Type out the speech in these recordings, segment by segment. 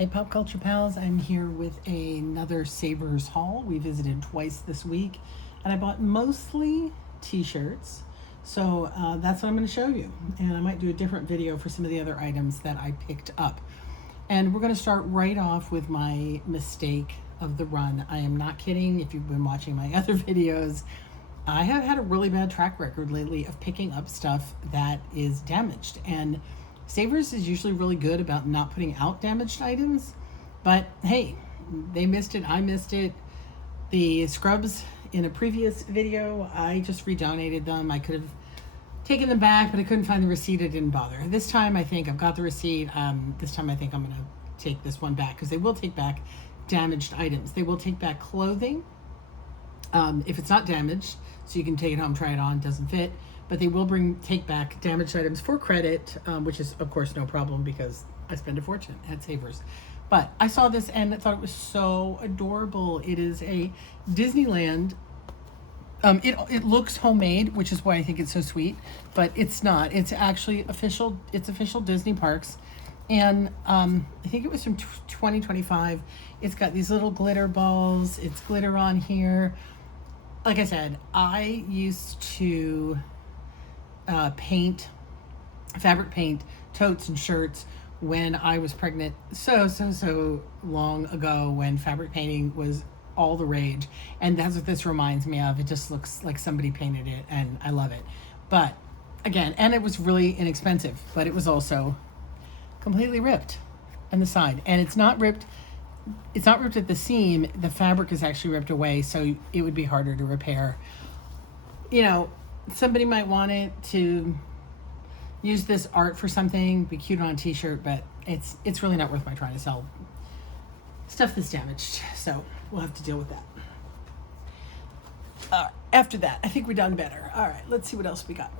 Hey Pop Culture Pals, I'm here with another Savers haul. We visited twice this week and I bought mostly t-shirts. So that's what I'm going to show you. And I might do a different video for some of the other items that I picked up. And we're going to start right off with my mistake of the run. I am not kidding. If you've been watching my other videos, I have had a really bad track record lately of picking up stuff that is damaged. And Savers is usually really good about not putting out damaged items, but hey, they missed it, I missed it. The scrubs in a previous video, I just redonated them. I could have taken them back, but I couldn't find the receipt. I didn't bother. This time I think I've got the receipt. This time I think I'm gonna take this one back because they will take back damaged items. They will take back clothing if it's not damaged, so you can take it home, try it on, doesn't fit. But they will take back damaged items for credit, which is, of course, no problem because I spend a fortune at Savers. But I saw this and I thought it was so adorable. It is a Disneyland. It looks homemade, which is why I think it's so sweet, but it's not. It's actually official. It's official Disney parks. And I think it was from 2025. It's got these little glitter balls. It's glitter on here. Like I said, I used to fabric paint totes and shirts when I was pregnant so long ago, when fabric painting was all the rage. And that's what this reminds me of. It just looks like somebody painted it and I love it. But again, and it was really inexpensive, but it was also completely ripped on the side. And it's not ripped at the seam. The fabric is actually ripped away, so it would be harder to repair. You know, somebody might want it to use this art for something, be cute on a t-shirt, but it's really not worth my trying to sell stuff that's damaged. So we'll have to deal with that. After that, I think we're done better. All right, let's see what else we got.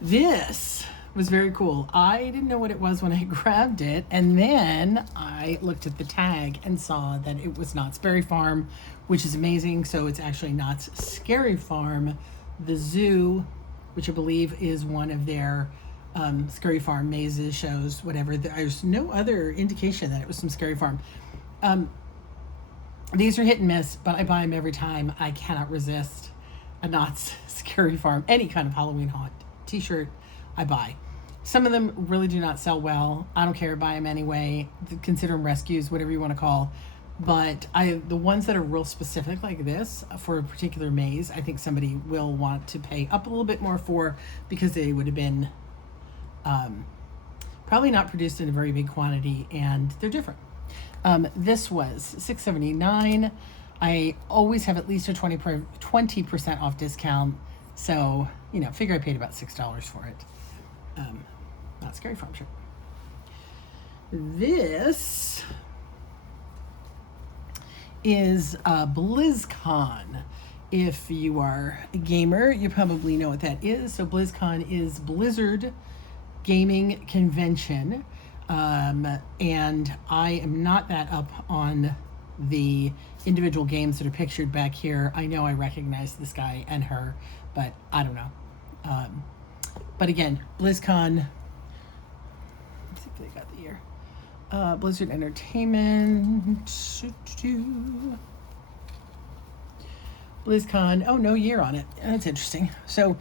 This was very cool. I didn't know what it was when I grabbed it, and then I looked at the tag and saw that it was Knott's Berry Farm, which is amazing. So it's actually Knott's Scary Farm, the zoo, which I believe is one of their Scary Farm mazes, shows, whatever. There's no other indication that it was some Scary Farm. These are hit and miss, but I buy them every time. I cannot resist a Knott's Scary Farm. Any kind of Halloween haunt t-shirt I buy. Some of them really do not sell well. I don't care, buy them anyway. Consider them rescues, whatever you want to call. But the ones that are real specific like this for a particular maze, I think somebody will want to pay up a little bit more for, because they would have been probably not produced in a very big quantity, and they're different. This was $6.79. I always have at least a 20% off discount. So, you know, figure I paid about $6 for it. Not Scary Farm shirt. This is BlizzCon. If you are a gamer, you probably know what that is. So BlizzCon is Blizzard gaming convention. And I am not that up on the individual games that are pictured back here. I know I recognize this guy and her, but I don't know. But again, BlizzCon, let's see if they got the year. Blizzard Entertainment. BlizzCon, oh, no year on it. That's interesting. So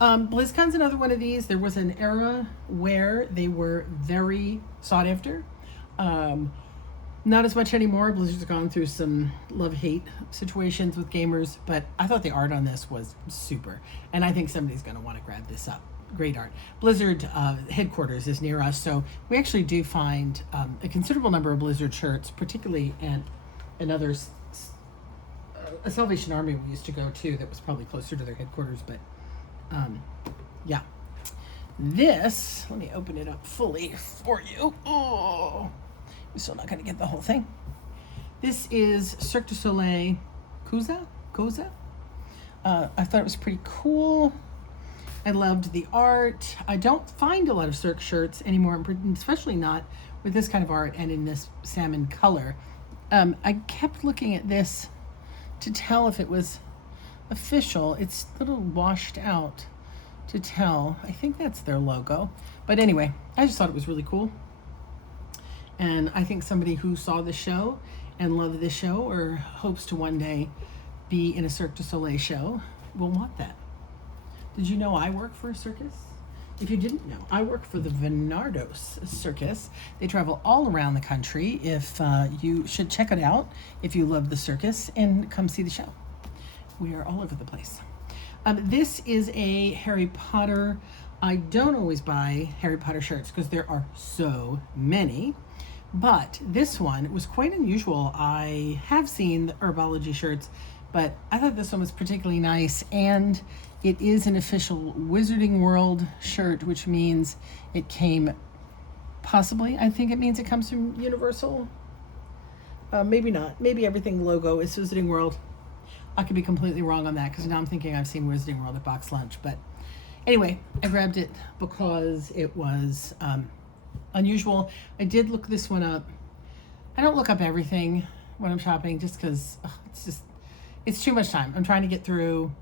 BlizzCon's another one of these. There was an era where they were very sought after. Not as much anymore. Blizzard's gone through some love-hate situations with gamers, but I thought the art on this was super. And I think somebody's going to want to grab this up. Great art. Blizzard headquarters is near us, so we actually do find a considerable number of Blizzard shirts, particularly in others. A Salvation Army we used to go to that was probably closer to their headquarters, but yeah. This, let me open it up fully for you. Oh, I'm still not going to get the whole thing. This is Cirque du Soleil Koza. I thought it was pretty cool. I loved the art. I don't find a lot of Cirque shirts anymore, especially not with this kind of art and in this salmon color. I kept looking at this to tell if it was official. It's a little washed out to tell. I think that's their logo. But anyway, I just thought it was really cool. And I think somebody who saw the show and loved this show or hopes to one day be in a Cirque du Soleil show will want that. Did you know I work for a circus? If you didn't know, I work for the Venardos Circus. They travel all around the country. If you should check it out if you love the circus and come see the show. We are all over the place. This is a Harry Potter. I don't always buy Harry Potter shirts because there are so many. But this one was quite unusual. I have seen the Herbology shirts, but I thought this one was particularly nice. And it is an official Wizarding World shirt, which means it came, possibly, I think it means it comes from Universal. Maybe not. Maybe everything logo is Wizarding World. I could be completely wrong on that because now I'm thinking I've seen Wizarding World at Box Lunch. But anyway, I grabbed it because it was unusual. I did look this one up. I don't look up everything when I'm shopping just because it's too much time. I'm trying to get through.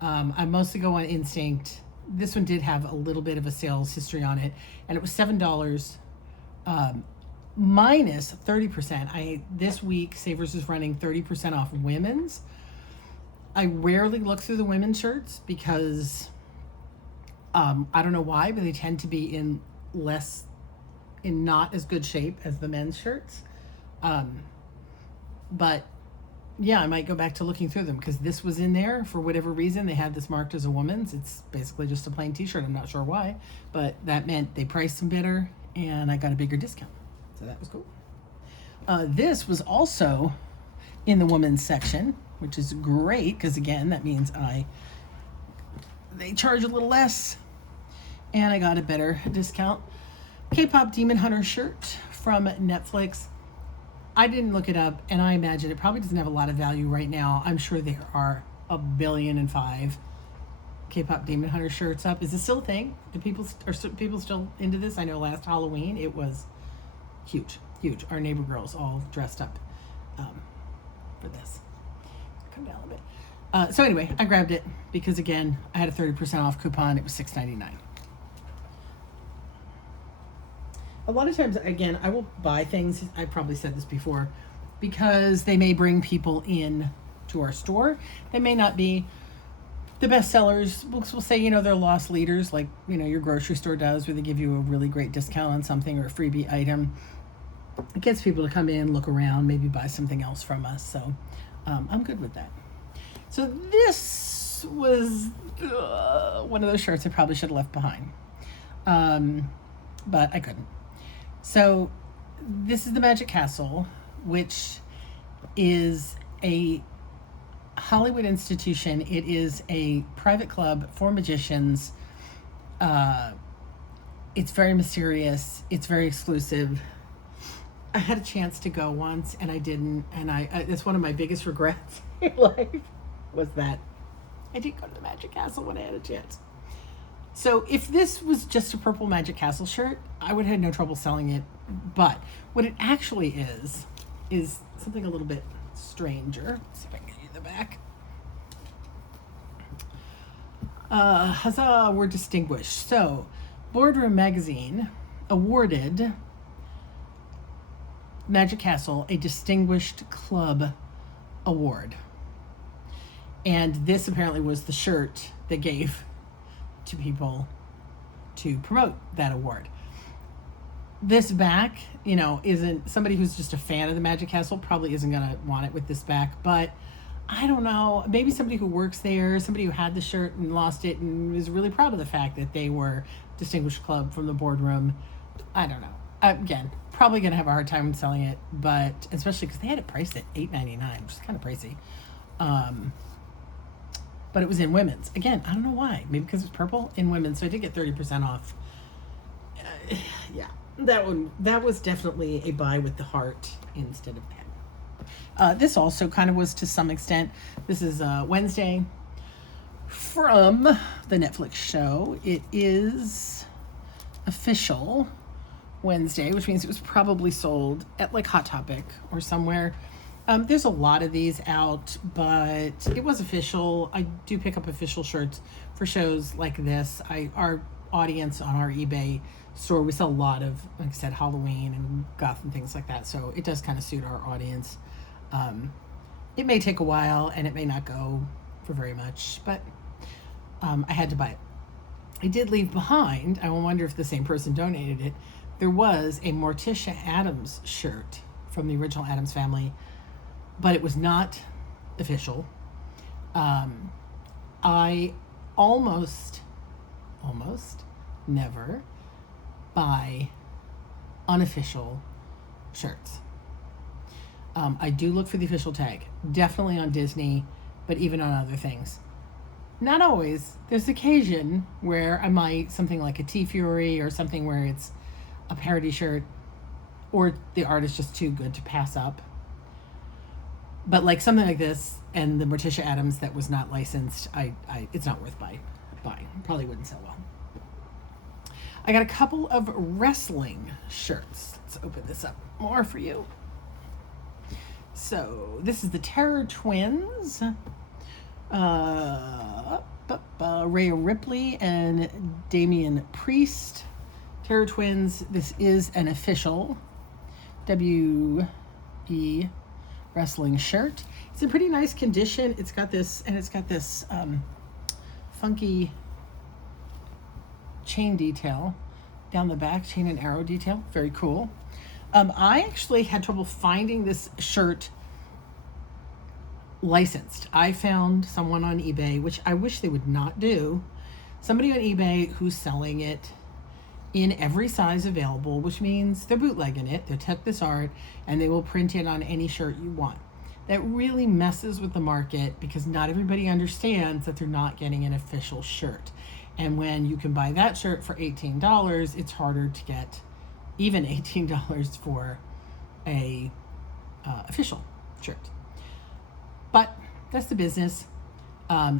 I mostly go on instinct. This one did have a little bit of a sales history on it, and it was $7 minus 30%. This week Savers is running 30% off women's. I rarely look through the women's shirts because I don't know why, but they tend to be in not as good shape as the men's shirts. But yeah, I might go back to looking through them because this was in there for whatever reason. They had this marked as a woman's. It's basically just a plain t-shirt. I'm not sure why, but that meant they priced them better and I got a bigger discount. So that was cool. This was also in the women's section, which is great because again, that means they charge a little less and I got a better discount. K-pop Demon Hunter shirt from Netflix. I didn't look it up, and I imagine it probably doesn't have a lot of value right now. I'm sure there are 1.5 billion K-pop Demon Hunter shirts up. Is this still a thing? Are people still into this? I know last Halloween it was huge. Our neighbor girls all dressed up for this. Come down a bit. So anyway, I grabbed it because again, I had a 30% off coupon. It was $6.99. A lot of times, again, I will buy things, I probably said this before, because they may bring people in to our store. They may not be the best sellers. We'll say, they're loss leaders, like, your grocery store does, where they give you a really great discount on something or a freebie item. It gets people to come in, look around, maybe buy something else from us. So I'm good with that. So this was one of those shirts I probably should have left behind. But I couldn't. So this is the Magic Castle, which is a Hollywood institution. It is a private club for magicians. It's very mysterious. It's very exclusive. I had a chance to go once and I didn't. And it's one of my biggest regrets in life was that I didn't go to the Magic Castle when I had a chance. So if this was just a purple Magic Castle shirt, I would have had no trouble selling it. But what it actually is something a little bit stranger. Let's see if I can get you the back. Huzzah, we're distinguished. So Boardroom Magazine awarded Magic Castle a Distinguished Club Award. And this apparently was the shirt they gave to people to promote that award. This back, isn't somebody who's just a fan of the Magic Castle probably isn't going to want it with this back, but I don't know, maybe somebody who works there, somebody who had the shirt and lost it and was really proud of the fact that they were Distinguished Club from the boardroom. I don't know. Again, probably going to have a hard time selling it, but especially because they had it priced at $8.99, which is kind of pricey. But it was in women's. Again, I don't know why. Maybe because it's purple in women's. So I did get 30% off. Yeah, that was definitely a buy with the heart instead of pen. This also kind of was to some extent. This is Wednesday from the Netflix show. It is official Wednesday, which means it was probably sold at like Hot Topic or somewhere. There's a lot of these out, but it was official. I do pick up official shirts for shows like this. Our audience on our eBay store. We sell a lot of, like I said, Halloween and goth and things like that. So it does kind of suit our audience. It may take a while and it may not go for very much, but I had to buy it. I did leave behind, I wonder if the same person donated it, there was a Morticia Addams shirt from the original Addams Family, but it was not official. I almost never buy unofficial shirts. I do look for the official tag, definitely on Disney, but even on other things. Not always. There's occasion where I might, something like a T-Fury or something where it's a parody shirt or the art is just too good to pass up. But like something like this and the Morticia Addams that was not licensed, it's not worth buying. Probably wouldn't sell well. I got a couple of wrestling shirts. Let's open this up more for you. So this is the Terror Twins. Rhea Ripley and Damian Priest. Terror Twins. This is an official WE wrestling shirt. It's in pretty nice condition. It's got this funky chain detail down the back, chain and arrow detail. Very cool. I actually had trouble finding this shirt licensed. I found someone on eBay, which I wish they would not do. Somebody on eBay who's selling it in every size available, which means they're bootlegging it. They took this art and they will print it on any shirt you want. That really messes with the market because not everybody understands that they're not getting an official shirt. And when you can buy that shirt for $18, it's harder to get even $18 for a official shirt. But that's the business.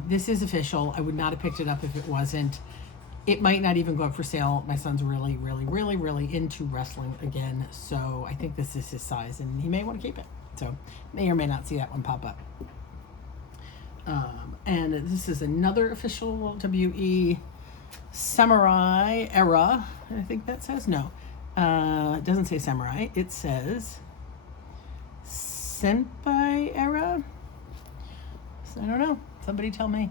This is official. I would not have picked it up if it wasn't. It might not even go up for sale. My son's really, really, really, really into wrestling again. So I think this is his size and he may want to keep it. So may or may not see that one pop up. And this is another official WE Samurai Era. I think that says no. It doesn't say Samurai. It says Senpai Era. So I don't know. Somebody tell me.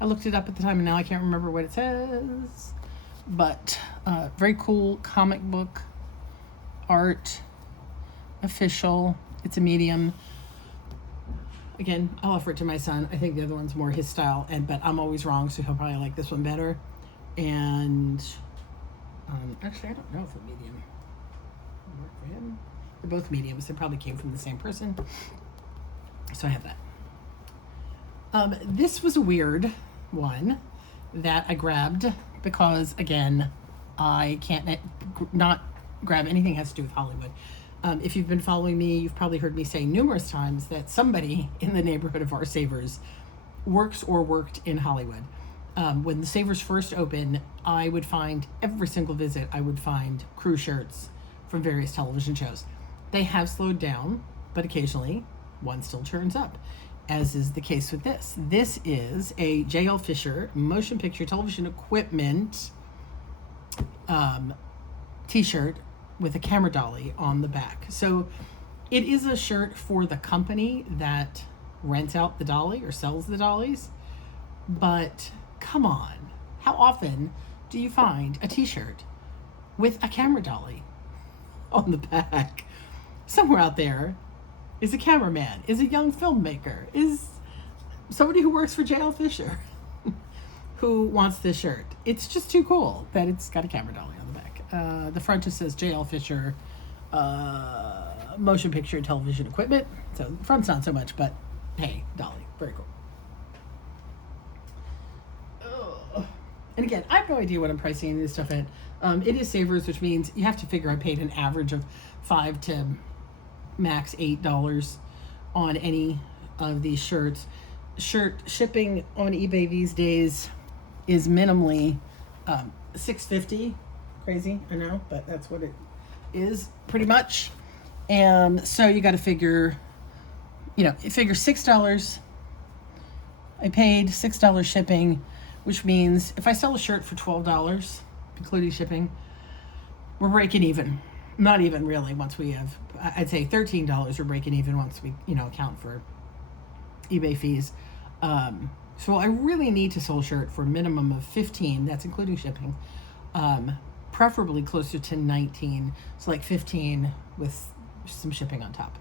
I looked it up at the time and now I can't remember what it says. But very cool comic book art. Official. It's a medium. Again, I'll offer it to my son. I think the other one's more his style, but I'm always wrong, so he'll probably like this one better. And actually, I don't know if a medium would work for him. They're both mediums. They probably came from the same person. So I have that. This was a weird one that I grabbed because, again, I can't not grab anything that has to do with Hollywood. If you've been following me, you've probably heard me say numerous times that somebody in the neighborhood of our Savers works or worked in Hollywood. When the Savers first opened, I would find, every single visit, I would find crew shirts from various television shows. They have slowed down, but occasionally one still turns up, as is the case with this. This is a J.L. Fisher motion picture television equipment t-shirt with a camera dolly on the back. So it is a shirt for the company that rents out the dolly or sells the dollies. But come on, how often do you find a t-shirt with a camera dolly on the back? Somewhere out there is a cameraman, is a young filmmaker, is somebody who works for J.L. Fisher who wants this shirt. It's just too cool that it's got a camera dolly on the back. The front just says J.L. Fisher motion picture and television equipment. So the front's not so much, but hey, dolly, very cool. And again, I have no idea what I'm pricing this stuff at. It is Savers, which means you have to figure I paid an average of $5 to max $8 on any of these shirts. Shirt shipping on eBay these days is minimally $6.50. Crazy, I know, but that's what it is pretty much. And so you got to figure, $6. I paid $6 shipping, which means if I sell a shirt for $12, including shipping, we're breaking even. Not even really once we have, I'd say $13, we're breaking even once we, account for eBay fees. So I really need to sell a shirt for a minimum of 15, that's including shipping, preferably closer to 19, so like 15 with some shipping on top.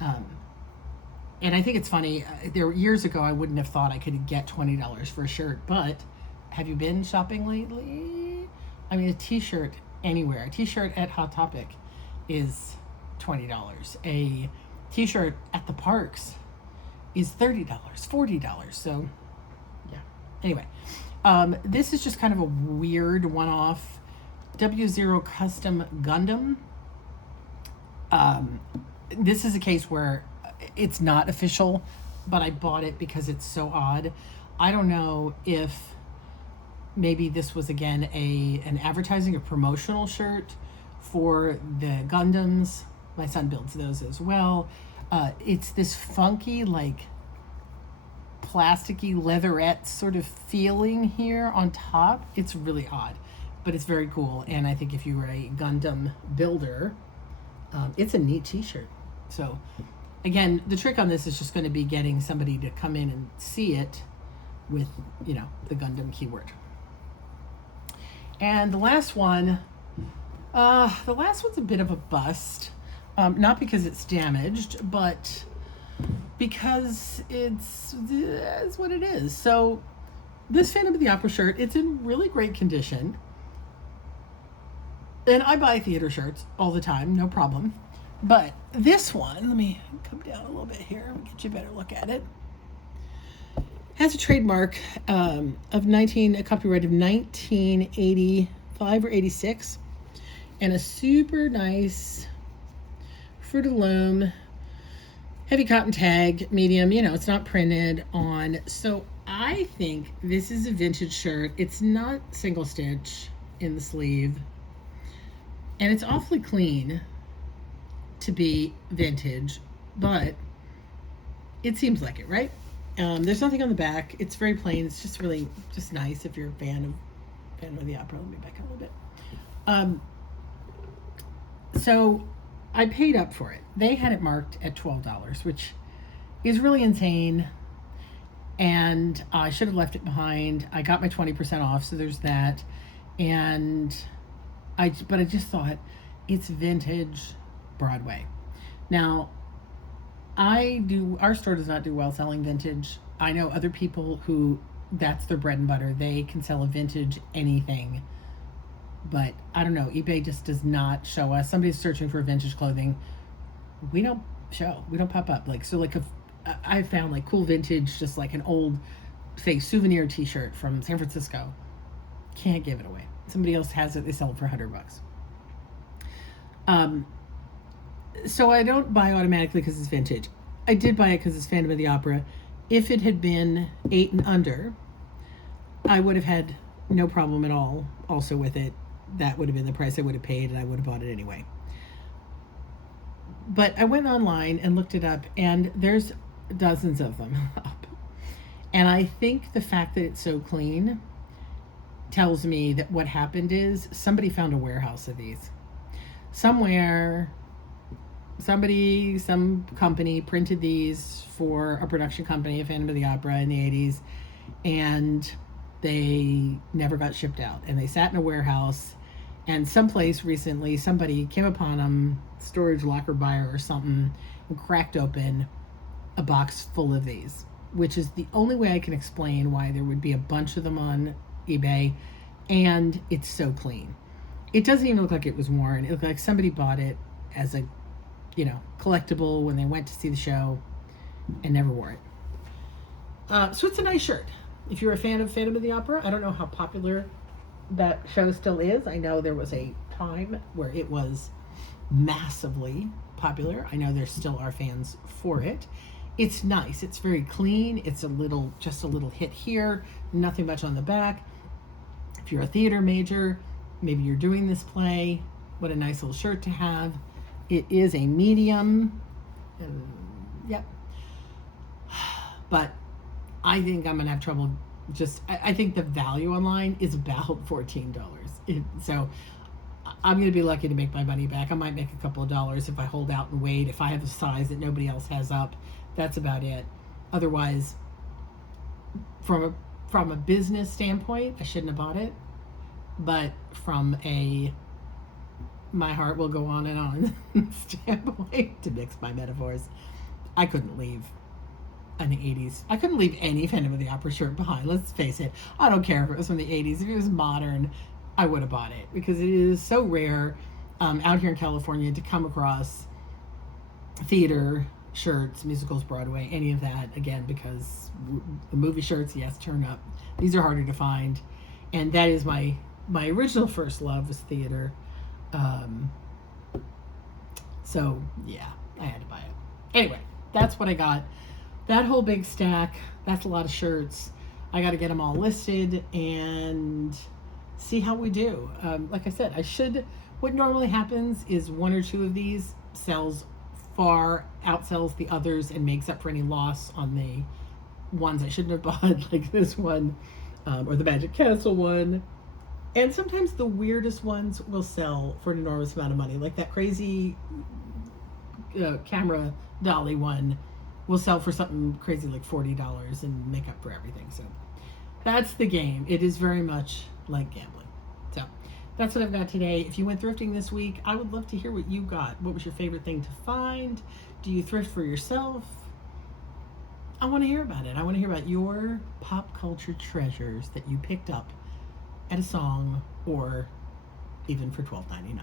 And I think it's funny, years ago I wouldn't have thought I could get $20 for a shirt, but have you been shopping lately? I mean, a t-shirt anywhere, a t-shirt at Hot Topic is $20. A t-shirt at the parks is $30, $40. So yeah. Anyway, this is just kind of a weird one-off W0 custom Gundam. This is a case where it's not official, but I bought it because it's so odd. I don't know if maybe this was again an advertising or promotional shirt for the Gundams. My son builds those as well. It's this funky, like plasticky leatherette sort of feeling here on top. It's really odd, but it's very cool. And I think if you were a Gundam builder, it's a neat t-shirt. So again, the trick on this is just going to be getting somebody to come in and see it with, the Gundam keyword. And the last one's a bit of a bust. Not because it's damaged, but because it's what it is. So this Phantom of the Opera shirt, it's in really great condition. And I buy theater shirts all the time, no problem. But this one, let me come down a little bit here and get you a better look at it. Has a trademark a copyright of 1985 or 86, and a super nice Fruit of the Loom heavy cotton tag, medium. It's not printed on. So I think this is a vintage shirt. It's not single stitch in the sleeve, and it's awfully clean to be vintage, but it seems like it, right? There's nothing on the back. It's very plain. It's just really just nice if you're a fan of the Opera. Let me back up a little bit. So I paid up for it. They had it marked at $12, which is really insane. And I should have left it behind. I got my 20% off, so there's that. But I just thought, it's vintage Broadway. Now, our store does not do well selling vintage. I know other people who that's their bread and butter. They can sell a vintage anything. But I don't know, eBay just does not show us. Somebody's searching for vintage clothing. We don't pop up. I found like cool vintage, just like an old, say, souvenir t-shirt from San Francisco. Can't give it away. Somebody else has it, they sell it for $100. So I don't buy automatically because it's vintage. I did buy it because it's Phantom of the Opera. If it had been 8 and under, I would have had no problem at all also with it. That would have been the price I would have paid, and I would have bought it anyway. But I went online and looked it up, and there's dozens of them up. And I think the fact that it's so clean tells me that what happened is somebody found a warehouse of these. Somewhere, some company printed these for a production company, a Phantom of the Opera in the 80s, and they never got shipped out. And they sat in a warehouse, and someplace recently, somebody came upon them, storage locker buyer or something, and cracked open a box full of these, which is the only way I can explain why there would be a bunch of them on eBay, and it's so clean. It doesn't even look like it was worn. It looked like somebody bought it as a, collectible when they went to see the show and never wore it. So it's a nice shirt. If you're a fan of Phantom of the Opera, I don't know how popular that show still is. I know there was a time where it was massively popular. I know there still are fans for it. It's nice. It's very clean. It's just a little hit here, nothing much on the back. If you're a theater major, maybe you're doing this play, what a nice little shirt to have. It is a medium. Yep. But I think I'm going to have trouble I think the value online is about $14. So I'm going to be lucky to make my money back. I might make a couple of dollars if I hold out and wait. If I have a size that nobody else has up, that's about it. Otherwise, from a business standpoint, I shouldn't have bought it. But from a my heart will go on and on standpoint, to mix my metaphors, I couldn't leave in the 80s. I couldn't leave any Phantom of the Opera shirt behind. Let's face it. I don't care if it was from the 80s. If it was modern, I would have bought it because it is so rare out here in California to come across theater shirts, musicals, Broadway, any of that. Again, because the movie shirts, yes, turn up. These are harder to find. And that is my original first love was theater. So, yeah, I had to buy it. Anyway, that's what I got. That whole big stack, that's a lot of shirts. I got to get them all listed and see how we do. Like I said, what normally happens is one or two of these far outsells the others and makes up for any loss on the ones I shouldn't have bought, like this one, or the Magic Castle one. And sometimes the weirdest ones will sell for an enormous amount of money, like that crazy camera dolly one will sell for something crazy like $40 and make up for everything. So that's the game. It is very much like gambling. So that's what I've got today. If you went thrifting this week, I would love to hear what you got. What was your favorite thing to find? Do you thrift for yourself? I want to hear about it. I want to hear about your pop culture treasures that you picked up at a song or even for $12.99.